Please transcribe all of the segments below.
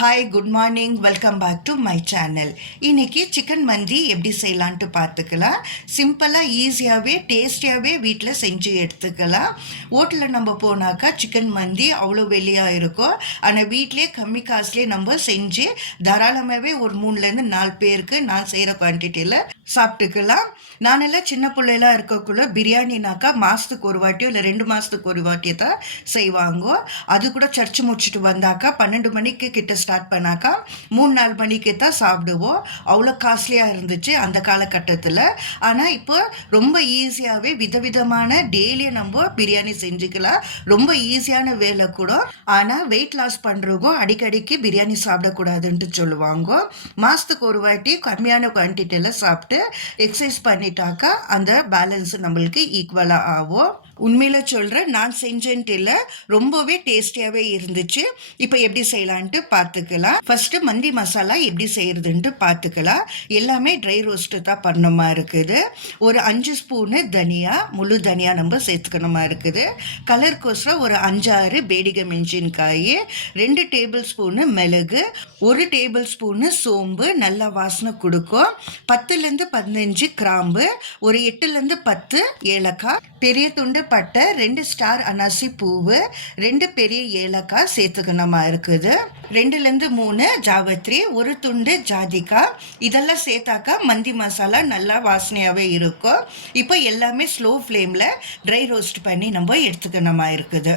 Hi, good morning. Welcome back to my channel. இன்னைக்கு chicken மந்தி எப்படி செய்யலான்ட்டு பார்த்துக்கலாம். சிம்பிளாக ஈஸியாகவே டேஸ்டியாகவே வீட்டில் செஞ்சு எடுத்துக்கலாம். ஹோட்டலில் நம்ம போனாக்கா சிக்கன் மந்தி அவ்வளோ வெளியாக இருக்கும். ஆனால் வீட்லேயே கம்மி காசுலேயே நம்ம செஞ்சு தாராளமாகவே ஒரு 3-4 பேருக்கு நான் செய்கிற குவான்டிட்டியில் சாப்பிட்டுக்கலாம். நானெல்லாம் சின்ன பிள்ளைலாம் இருக்கக்குள்ள பிரியாணினாக்கா மாதத்துக்கு ஒரு வாட்டியோ இல்லை 2 மாதத்துக்கு ஒரு வாட்டியோ தான் செய்வாங்க. அது கூட சர்ச்சு முடிச்சுட்டு வந்தாக்கா 12 மணிக்கு கிட்ட ஸ்டார்ட் பண்ணாக்கா 3-4 மணிக்கு தான் சாப்பிடுவோம். அவ்வளோ காஸ்ட்லியாக இருந்துச்சு அந்த காலகட்டத்தில். ஆனால் இப்போ ரொம்ப ஈஸியாகவே விதவிதமான டெய்லியும் நம்ம பிரியாணி செஞ்சுக்கலாம். ரொம்ப ஈஸியான வேலை கூட. ஆனால் வெயிட் லாஸ் பண்ணுறவங்க அடிக்கடிக்கு பிரியாணி சாப்பிடக்கூடாதுன்ட்டு சொல்லுவாங்க. மாதத்துக்கு ஒரு வாட்டி கம்மியான குவான்டிட்டியில் சாப்பிட்டு எக்ஸசைஸ் பண்ணிட்டாக்கா அந்த பேலன்ஸ் நம்மளுக்கு ஈக்குவலாக ஆகும். உண்மையில சொல்கிறேன், நான் செஞ்சேன்ட்டு இல்லை, ரொம்பவே டேஸ்டியாகவே இருந்துச்சு. இப்போ எப்படி செய்யலான்ட்டு பார்த்துக்கலாம். ஃபஸ்ட்டு மந்தி மசாலா எப்படி செய்கிறதுன்ட்டு பார்த்துக்கலாம். எல்லாமே ட்ரை ரோஸ்ட்டு தான் பண்ணணுமா இருக்குது. ஒரு 5 ஸ்பூனு தனியா, முழு தனியா நம்ம சேர்த்துக்கணுமா இருக்குது. கலருக்கோசரம் ஒரு 5-6 பேடிகை மெஞ்சின்காய், 2 டேபிள் ஸ்பூனு மிளகு, 1 டேபிள் ஸ்பூனு சோம்பு நல்லா வாசனை கொடுக்கும், 10-15 கிராம்பு, ஒரு 8-10 ஏலக்காய், பெரிய துண்டு பட்டை, 2 ஸ்டார் அனாசி பூவு, 2 பெரிய ஏலக்காய் சேர்த்துக்கணுமா இருக்குது. 2-3 ஜாவத்ரி, 1 துண்டு ஜாதிக்காய். இதெல்லாம் சேர்த்தாக்கா மந்தி மசாலா நல்லா வாசனையாகவே இருக்கும். இப்போ எல்லாமே ஸ்லோ ஃப்ளேமில் ட்ரை ரோஸ்ட் பண்ணி நம்ம எடுத்துக்கணுமா இருக்குது.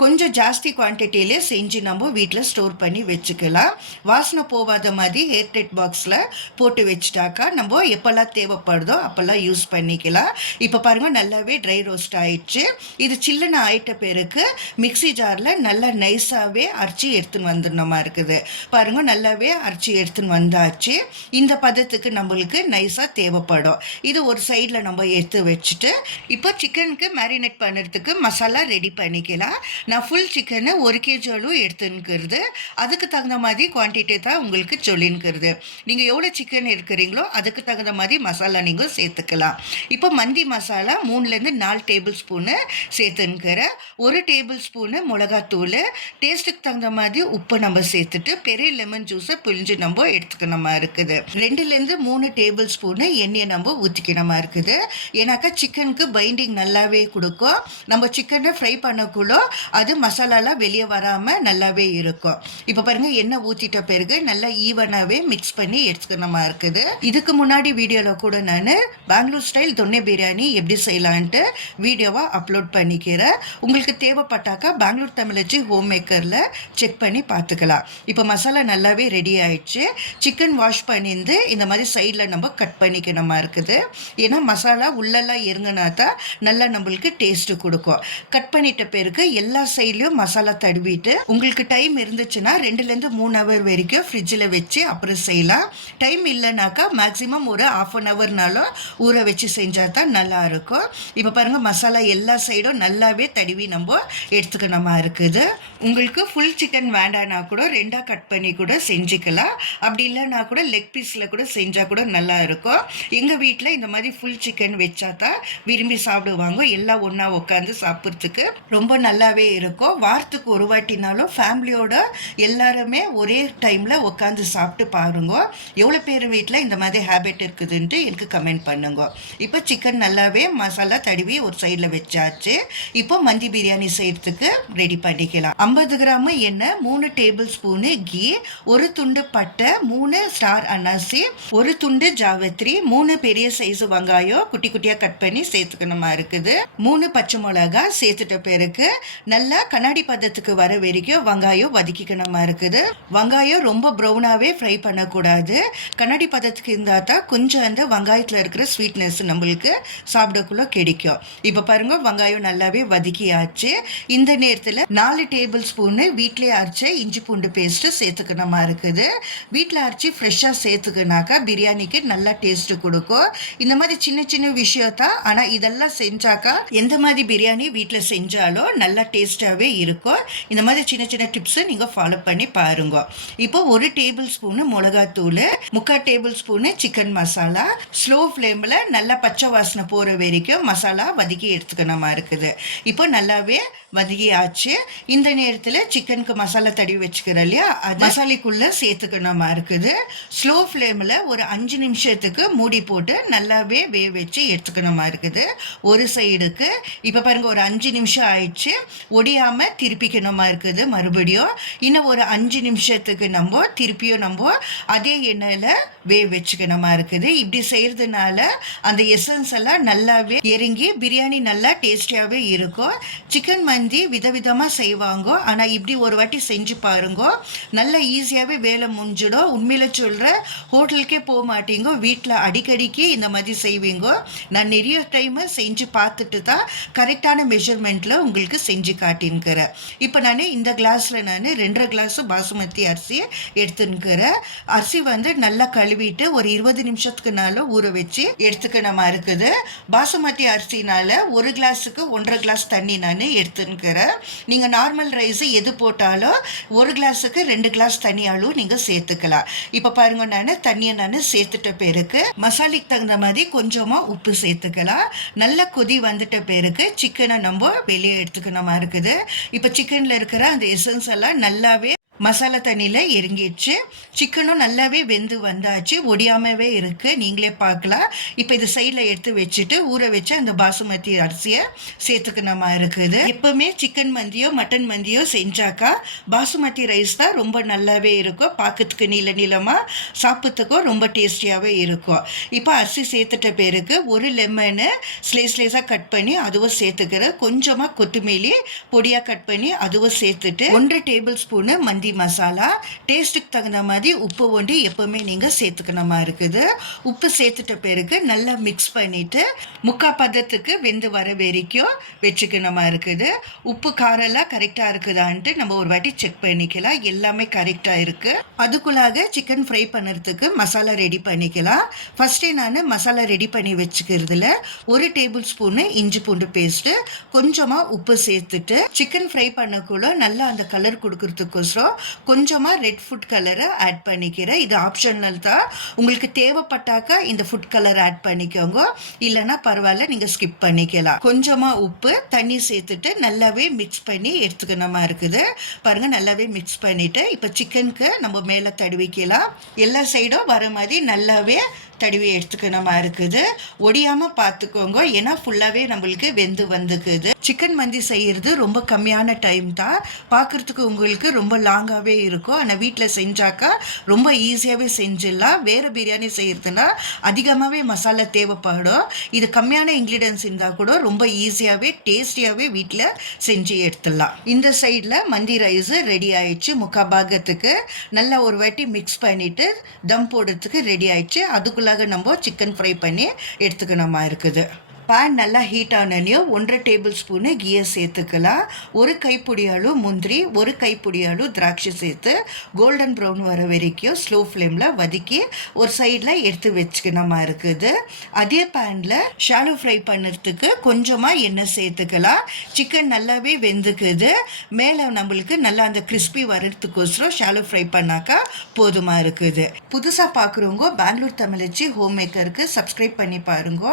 கொஞ்சம் ஜாஸ்தி குவான்டிட்டியிலே செஞ்சு நம்ம வீட்டில் ஸ்டோர் பண்ணி வச்சுக்கலாம். வாசனை போகாத மாதிரி ஏர்டைட் பாக்ஸில் போட்டு வச்சுட்டாக்கா நம்ம எப்போல்லாம் தேவைப்படுதோ அப்போல்லாம் யூஸ் பண்ணிக்கலாம். இப்போ பாருங்கள், நல்லாவே ட்ரை ரோஸ்ட் ஆயிடுச்சு. இது சில்லுன்னு ஆயிட்ட பிறகு மிக்சி ஜாரில் நல்லா நைஸாகவே அரைச்சி எடுத்துன்னு வந்துடணுமா இருக்குது. பாருங்கள், நல்லாவே அரைச்சி எடுத்துன்னு வந்தாச்சு. இந்த பதத்துக்கு நம்மளுக்கு நைஸாக தேவைப்படும். இது ஒரு சைடில் நம்ம எடுத்து வச்சுட்டு இப்போ சிக்கனுக்கு மேரினேட் பண்ணுறதுக்கு மசாலா ரெடி பண்ணிக்கலாம். நான் ஃபுல் சிக்கனை 1 kg அளவு எடுத்துன்னுக்கிறது. அதுக்கு தகுந்த மாதிரி குவான்டிட்டி தான் உங்களுக்கு சொல்லின்னுக்கிறது. நீங்கள் எவ்வளோ சிக்கன் எடுக்கிறீங்களோ அதுக்கு தகுந்த மாதிரி மசாலா நீங்கள் சேர்த்துக்கலாம். இப்போ மந்தி மசாலா 3-4 டேபிள் ஸ்பூனு சேர்த்துன்னுக்கிறேன். 1 டேபிள் ஸ்பூனு மிளகாத்தூள், டேஸ்ட்டுக்கு தகுந்த மாதிரி உப்பு நம்ம சேர்த்துட்டு பெரிய லெமன் ஜூஸை பிழிஞ்சு நம்ம எடுத்துக்கணுமா இருக்குது. 2-3 டேபிள் ஸ்பூனு எண்ணெயை நம்ம ஊற்றிக்கணுமா இருக்குது. ஏன்னாக்கா சிக்கனுக்கு பைண்டிங் நல்லாவே கொடுக்கும். நம்ம சிக்கனை ஃப்ரை பண்ணக்குள்ள அது மசாலாலாம் வெளியே வராமல் நல்லாவே இருக்கும். இப்போ பாருங்கள், எண்ணெய் ஊற்றிட்ட பிறகு நல்லா ஈவனாகவே மிக்ஸ் பண்ணி எடுத்துக்கணுமா இருக்குது. இதுக்கு முன்னாடி வீடியோவில் கூட நான் பெங்களூர் ஸ்டைல் தொன்னை பிரியாணி எப்படி செய்யலான்ட்டு வீடியோவாக அப்லோட் பண்ணிக்கிறேன். உங்களுக்கு தேவைப்பட்டாக்கா பெங்களூர் தமிழச்சி ஹோம் மேக்கரில் செக் பண்ணி பார்த்துக்கலாம். இப்போ மசாலா நல்லாவே ரெடி ஆயிடுச்சு. சிக்கன் வாஷ் பண்ணிருந்து இந்த மாதிரி சைடில் நம்ம கட் பண்ணிக்கணுமா இருக்குது. ஏன்னா மசாலா உள்ளெல்லாம் இறங்கினா தான் நல்லா நம்மளுக்கு டேஸ்ட்டு கொடுக்கும். கட் பண்ணிட்ட பிறகு எல்லா சைட்லையும் மசாலா தடவிட்டு உங்களுக்கு டைம் இருந்துச்சுன்னா 2-3 ஹவர் வரைக்கும் ஃப்ரிட்ஜில் வச்சு அப்புறம் செய்யலாம். டைம் இல்லைனாக்கா மேக்ஸிமம் ஒரு 1/2 ஹவர்னாலும் ஊற வச்சு செஞ்சால் தான் நல்லா இருக்கும். இப்போ பாருங்கள், மசாலா எல்லா சைடும் நல்லாவே தடவி நம்ம எடுத்துக்கணுமா இருக்குது. உங்களுக்கு ஃபுல் சிக்கன் வேண்டானா கூட 2ஆக கட் பண்ணி கூட செஞ்சுக்கலாம். அப்படி இல்லைனா கூட லெக் பீஸில் கூட செஞ்சால் கூட நல்லா இருக்கும். எங்கள் வீட்டில் இந்த மாதிரி ஃபுல் சிக்கன் வச்சா தான் விரும்பி சாப்பிடுவாங்க. எல்லாம் ஒன்றா உட்காந்து சாப்பிட்றதுக்கு ரொம்ப நல்லாவே இருக்கும். வாரத்துக்கு ஒரு வாட்டினாலும் ஃபேமிலியோட எல்லாருமே ஒரே டைமில் உட்காந்து சாப்பிட்டு பாருங்க. எவ்வளோ பேர் வீட்டில் இந்த மாதிரி ஹேபிட் இருக்குதுன்ட்டு எனக்கு கமெண்ட் பண்ணுங்க. இப்போ சிக்கன் நல்லாவே மசாலா தடவி ஒரு சைடில் வச்சாச்சு. இப்போ மந்தி பிரியாணி செய்கிறதுக்கு ரெடி பண்ணிக்கலாம். 50 கிராம் எண்ணெய், 3 டேபிள் ஸ்பூனு கீ, 1 துண்டு பட்டை, 3 ஸ்டார் அனாசி, 1 துண்டு ஜாவத்ரி, 3 பெரிய சைஸு வெங்காயம் குட்டி குட்டியாக கட் பண்ணி சேர்த்துக்கணுமா இருக்குது. 3 பச்சை மிளகா சேர்த்துட்ட பிறகு நல்லா கண்ணாடி பதத்துக்கு வர வரைக்கும் வெங்காயம் வதக்கிக்கணுமா இருக்குது. வெங்காயம் ரொம்ப ப்ரௌனாகவே ஃப்ரை பண்ணக்கூடாது. கண்ணாடி பதத்துக்கு இருந்தால் தான் கொஞ்சம் அந்த வெங்காயத்தில் இருக்கிற ஸ்வீட்னஸ் நம்மளுக்கு சாப்பிடக்குள்ள கிடைக்கும். இப்போ பாருங்கள், வெங்காயம் நல்லாவே வதக்கியாச்சு. இந்த நேரத்தில் 4 டேபிள் ஸ்பூனு வீட்டிலே அரைச்ச இஞ்சி பூண்டு பேஸ்ட்டு சேர்த்துக்கணுமா இருக்குது. வீட்டில் அரைச்சி ஃப்ரெஷ்ஷாக சேர்த்துக்கினாக்கா பிரியாணிக்கு நல்லா டேஸ்ட்டு கொடுக்கும். இந்த மாதிரி சின்ன சின்ன விஷயத்தான். ஆனால் இதெல்லாம் செஞ்சாக்கா எந்த மாதிரி பிரியாணி வீட்டில் செஞ்சாலும் நல்லா டேஸ்ட்டாகவே இருக்கும். இந்த மாதிரி சின்ன சின்ன டிப்ஸை நீங்கள் ஃபாலோ பண்ணி பாருங்க. இப்போ 1 டேபிள் ஸ்பூனு மிளகாத்தூள், 3/4 table spoon chicken masala, slow ஃப்ளேமில் நல்லா பச்சை வாசனை போகிற வரைக்கும் மசாலா வதக்கி எடுத்துக்கணுமா இருக்குது. இப்போ நல்லாவே வதக்கியாச்சு. இந்த நேரத்தில் சிக்கனுக்கு மசாலா தடவி வச்சுக்கிறோம் இல்லையா, அது மசாலைக்குள்ளே சேர்த்துக்கணுமா இருக்குது. ஸ்லோ ஃப்ளேமில் ஒரு 5 நிமிஷத்துக்கு மூடி போட்டு நல்லாவே வேக வச்சு எடுத்துக்கணுமா இருக்குது. ஒரு சைடுக்கு இப்போ பாருங்கள் ஒரு 5 நிமிஷம் ஆயிடுச்சு. ஒடியாமல் திருப்பிக்கணுமா இருக்குது. மறுபடியும் இன்னும் ஒரு 5 நிமிஷத்துக்கு திருப்பியும் அதே எண்ணெயில் வேக வச்சுக்கணுமா இருக்குது. இப்படி செய்கிறதுனால அந்த எசன்ஸ் எல்லாம் நல்லாவே இறங்கி பிரியாணி நல்லா டேஸ்டியாகவே இருக்கும். சிக்கன் மந்தி விதவிதமாக செய்வாங்க, ஆனால் இப்படி ஒரு வாட்டி செஞ்சு பாருங்க, நல்லா ஈஸியாகவே வேலை முடிஞ்சிடும். உண்மையில் சொல்கிற, ஹோட்டலுக்கே போக மாட்டீங்க, வீட்டில் அடிக்கடிக்கு இந்த மாதிரி செய்வீங்க. நான் நிறைய டைமு செஞ்சு பார்த்துட்டு தான் கரெக்டான மெஷர்மெண்ட்டில் உங்களுக்கு செஞ்சு காட்டின்னுக்கிறேன். இப்போ நான் இந்த கிளாஸில் 2.5 கிளாஸு பாசுமதி அரிசி எடுத்துன்னுக்கிறேன். அரிசி நல்லா கழுவிட்டு ஒரு 20 நிமிஷத்துக்கு ஊற வச்சு எடுத்துக்கணுமா இருக்குது. பாசுமதி அரிசினால 1 கிளாஸுக்கு 1.5 கிளாஸ் தண்ணி நான் எடுத்துன்னுக்கிறேன். நீங்கள் நார்மல் ரைஸ் எது போட்டாலும் 1 கிளாஸுக்கு 2 கிளாஸ் தண்ணி அளவு நீங்கள் சேர்த்துக்கலாம். இப்போ பாருங்க, தண்ணியை சேர்த்துட்ட பிறகு மசாலைக்கு தகுந்த மாதிரி கொஞ்சமாக உப்பு சேர்த்துக்கலாம். நல்லா கொதி வந்துட்ட பிறகு சிக்கனை வெளியே எடுத்துக்கணுமா இருக்குது. இப்போ சிக்கனில் இருக்கிற அந்த எசன்ஸ் எல்லாம் நல்லாவே மசாலா தண்ணியில் இறங்கிடுச்சு. சிக்கனும் நல்லாவே வெந்து வந்தாச்சு, ஒடியாமவே இருக்குது, நீங்களே பார்க்கலாம். இப்போ இது சைடில் எடுத்து வச்சுட்டு ஊற வச்சு அந்த பாசுமதி அரிசியை சேர்த்துக்கணுமா இருக்குது. எப்போவுமே சிக்கன் மந்தியோ மட்டன் மந்தியோ செஞ்சாக்கா பாசுமதி ரைஸ் தான் ரொம்ப நல்லாவே இருக்கும். பார்க்கறதுக்கு நீளமாக, சாப்பிட்றதுக்கும் ரொம்ப டேஸ்டியாகவே இருக்கும். இப்போ அரிசி சேர்த்துட்ட பிறகு ஒரு லெமனு ஸ்லேஸாக கட் பண்ணி அதுவும் சேர்த்துக்கிறேன். கொஞ்சமாக கொத்தமல்லி பொடியாக கட் பண்ணி அதுவும் சேர்த்துட்டு 1 டேபிள் ஸ்பூனு மந்தி மசாலா, டேஸ்ட்டுக்கு தகுந்த மாதிரி உப்பு எப்பவுமே நீங்கள் சேர்த்துக்கணுமா இருக்குது. உப்பு சேர்த்துட்ட பிறகு நல்லா மிக்ஸ் பண்ணிவிட்டு 3/4 பதத்துக்கு வெந்து வர வரைக்கும் வச்சுக்கணுமா இருக்குது. உப்பு காரெல்லாம் கரெக்டாக இருக்குதான்ட்டு நம்ம ஒரு வாட்டி செக் பண்ணிக்கலாம். எல்லாமே கரெக்டாக இருக்குது. அதுக்குள்ளாக சிக்கன் ஃப்ரை பண்ணுறதுக்கு மசாலா ரெடி பண்ணிக்கலாம். ஃபஸ்ட்டே நான் மசாலா ரெடி பண்ணி வச்சுக்கிறதுல 1 டேபிள் ஸ்பூனு இஞ்சி பூண்டு பேஸ்ட்டு, கொஞ்சமாக உப்பு சேர்த்துட்டு சிக்கன் ஃப்ரை பண்ணக்குள்ள நல்லா அந்த கலர் கொடுக்கறதுக்கோசரம் கொஞ்சமாக ரெட் ஃபுட் கலரை ஆட் பண்ணிக்கிறேன். இது ஆப்ஷனல் தான், உங்களுக்கு தேவைப்பட்டாக்கா இந்த ஃபுட் கலர் ஆட் பண்ணிக்கோங்க, இல்லைன்னா பரவாயில்ல, நீங்கள் ஸ்கிப் பண்ணிக்கலாம். கொஞ்சமாக உப்பு தண்ணி சேர்த்துட்டு நல்லாவே மிக்ஸ் பண்ணி எடுத்துக்கணுமா இருக்குது. பாருங்கள், நல்லாவே மிக்ஸ் பண்ணிவிட்டு இப்போ சிக்கனுக்கு நம்ம மேலே தடவிக்கலாம். எல்லா சைடும் வர மாதிரி நல்லாவே தடவி எடுத்துக்கணுமா இருக்குது. ஒடியாமல் பார்த்துக்கோங்க, ஏன்னா ஃபுல்லாகவே நம்மளுக்கு வெந்து வந்துக்குது. சிக்கன் மந்தி செய்கிறது ரொம்ப கம்மியான டைம் தான், பார்க்குறதுக்கு உங்களுக்கு ரொம்ப லாங்காகவே இருக்கும். ஆனால் வீட்டில் செஞ்சாக்கா ரொம்ப ஈஸியாகவே செஞ்சிடலாம். வேறு பிரியாணி செய்கிறதுனா அதிகமாகவே மசாலா தேவைப்படும். இது கம்மியான இன்க்ரீடியன்ஸ் இருந்தால் கூட ரொம்ப ஈஸியாகவே டேஸ்டியாகவே வீட்டில் செஞ்சு எடுத்துடலாம். இந்த சைடில் மந்தி ரைஸ் ரெடி ஆயிடுச்சு. 3/4 பாகத்துக்கு நல்லா ஒரு வாட்டி மிக்ஸ் பண்ணிவிட்டு தம் போடுறதுக்கு ரெடி ஆயிடுச்சு. அதுக்குள்ள நம்ம சிக்கன் ஃப்ரை பண்ணி எடுத்துக்கணுமா இருக்குது. பேன் நல்லா ஹீட் ஆனனையும் 1.5 டேபிள் ஸ்பூனு கீயை சேர்த்துக்கலாம். 1 கைப்பிடி அளவு முந்திரி, 1 கைப்பிடி அளவு திராட்சை சேர்த்து கோல்டன் ப்ரௌன் வர வரைக்கும் ஸ்லோ ஃப்ளேமில் வதக்கி ஒரு சைடில் எடுத்து வச்சுக்கணுமா இருக்குது. அதே பேனில் ஷாலோ ஃப்ரை பண்ணுறதுக்கு கொஞ்சமாக எண்ணெய் சேர்த்துக்கலாம். சிக்கன் நல்லாவே வெந்துக்குது. மேலே நம்மளுக்கு நல்லா அந்த கிறிஸ்பி வர்றதுக்கோசரம் ஷாலோ ஃப்ரை பண்ணாக்கா போதுமாக இருக்குது. புதுசாக பார்க்குறவங்க பெங்களூர் தமிழச்சி ஹோம் மேக்கருக்கு சப்ஸ்கிரைப் பண்ணி பாருங்க.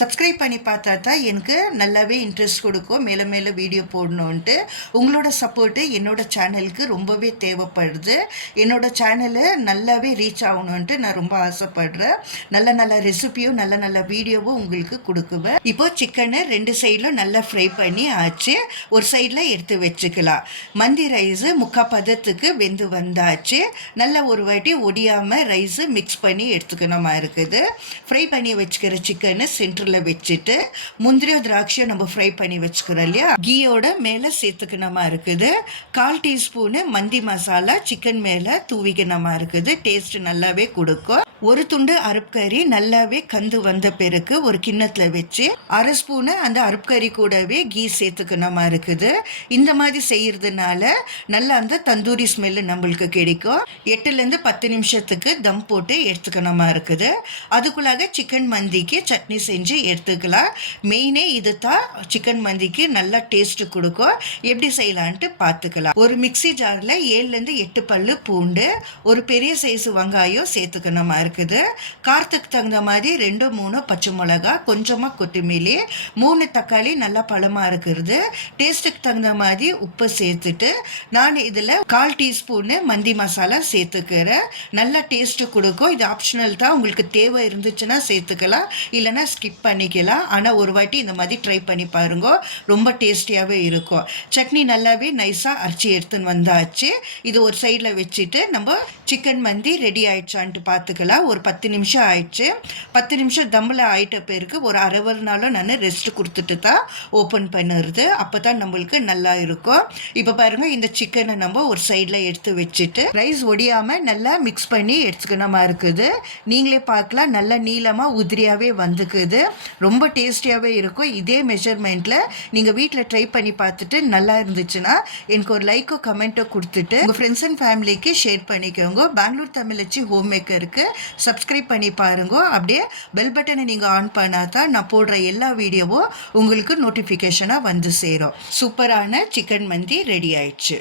சப்ஸ்கிரைப் பண்ணி பார்த்தா தான் எனக்கு நல்லாவே இன்ட்ரெஸ்ட் கொடுக்கும் மேலே மேலே வீடியோ போடணுன்ட்டு. உங்களோட சப்போர்ட்டு என்னோட சேனலுக்கு ரொம்பவே தேவைப்படுது. என்னோட சேனலை நல்லாவே ரீச் ஆகணுன்ட்டு நான் ரொம்ப ஆசைப்படுறேன். நல்ல நல்ல ரெசிபியும் நல்ல நல்ல வீடியோவும் உங்களுக்கு கொடுக்குவேன். இப்போ சிக்கனை 2 சைடில் நல்லா ஃப்ரை பண்ணி ஆச்சு. ஒரு சைடில் எடுத்து வச்சுக்கலாம். மந்தி ரைஸு 3/4 பதத்துக்கு வெந்து வந்தாச்சு. நல்லா ஒரு வாட்டி ஒடியாமல் ரைஸு மிக்ஸ் பண்ணி எடுத்துக்கணுமா இருக்குது. ஃப்ரை பண்ணி வச்சுக்கிற சிக்கனை சென்டரில் வச்சுட்டு முந்திரியோ திராட்சையோ நம்ம ஃப்ரை பண்ணி வச்சுக்கிறோம் இல்லையா, கீயோட மேலே சேர்த்துக்கணுமா இருக்குது. 1/4 டீஸ்பூனு மந்தி மசாலா சிக்கன் மேலே தூவிக்கணுமா இருக்குது. டேஸ்ட் நல்லாவே கொடுக்கும். 1 துண்டு அருப்கறி நல்லாவே கந்து வந்த பிறகு ஒரு கிண்ணத்தில் வச்சு 1/2 ஸ்பூனு அந்த அருப்கறி கூடவே கீ சேர்த்துக்கணுமா இருக்குது. இந்த மாதிரி செய்கிறதுனால நல்லா அந்த தந்தூரி ஸ்மெல்லு நம்மளுக்கு கிடைக்கும். 8லேருந்து 10 நிமிஷத்துக்கு தம் போட்டு எடுத்துக்கணுமா இருக்குது. அதுக்குள்ளாக சிக்கன் மந்திக்கு சட்னி செஞ்சு எடுத்துக்கலாம். மெயினே இது தான் சிக்கன் மந்திக்கு நல்லா டேஸ்ட் கொடுக்கும். எப்படி செய்யலான்ட்டு பார்த்துக்கலாம். ஒரு மிக்சி ஜாரில் 7லேருந்து 8 பல்லு பூண்டு, ஒரு பெரிய சைஸ் வெங்காயம் சேர்த்துக்கணுமா இருக்குது. காரத்துக்கு தகுந்த மாதிரி 2-3 பச்சை மிளகா, கொஞ்சமாக கொத்தமல்லி, 3 தக்காளி நல்லா பழமாக இருக்கிறது. டேஸ்ட்டுக்கு தகுந்த மாதிரி உப்பு சேர்த்துட்டு நான் இதில் 1/4 டீஸ்பூனு மந்தி மசாலா சேர்த்துக்கிறேன். நல்லா டேஸ்ட்டு கொடுக்கும். இது ஆப்ஷனல் தான், உங்களுக்கு தேவை இருந்துச்சுன்னா சேர்த்துக்கலாம், இல்லைனா ஸ்கிப் பண்ணிக்கலாம். ஆனால் ஒரு வாட்டி இந்த மாதிரி ட்ரை பண்ணி பாருங்க, ரொம்ப டேஸ்டியாகவே இருக்கும். சட்னி நல்லாவே நைஸாக அரைச்சி எடுத்துன்னு வந்தாச்சு. இது ஒரு சைடில் வச்சுட்டு நம்ம சிக்கன் மந்தி ரெடி ஆயிடுச்சான்ட்டு பார்த்துக்கலாம். ஒரு 10 நிமிஷம் ஆயிடுச்சு. 10 நிமிஷம் தம்மில் ஆயிட்ட பேருக்கு ஒரு அரை ஒரு நாளும் நான் ரெஸ்ட் கொடுத்துட்டு தான் ஓப்பன் பண்ணுறது. அப்போ தான் நம்மளுக்கு நல்லா இருக்கும். இப்போ பாருங்கள், இந்த சிக்கனை நம்ம ஒரு சைடில் எடுத்து வச்சுட்டு ரைஸ் ஒடியாமல் நல்லா மிக்ஸ் பண்ணி எடுத்துக்கணுமா இருக்குது. நீங்களே பார்க்கலாம், நல்லா நீளமாக உதிரியாகவே வந்துக்குது. ரொம்ப டேஸ்டியாகவே இருக்கும். இதே மெஷர்மெண்ட்டில் நீங்கள் வீட்டில் ட்ரை பண்ணி பார்த்துட்டு நல்லா இருந்துச்சுன்னா எனக்கு ஒரு லைக்கோ கமெண்ட்டோ கொடுத்துட்டு உங்கள் ஃப்ரெண்ட்ஸ் அண்ட் ஃபேமிலிக்கு ஷேர் பண்ணிக்கோங்க. பெங்களூர் தமிழச்சி ஹோம் மேக்கருக்கு சப்ஸ்கிரைப் பண்ணி பாருங்க. அப்படியே பெல் பட்டனை நீங்கள் ஆன் பண்ணால் தான் நான் போடுற எல்லா வீடியோவும் உங்களுக்கு நோட்டிஃபிகேஷனாக வந்து சேரும். சூப்பரான சிக்கன் மந்தி ரெடி ஆயிடுச்சு.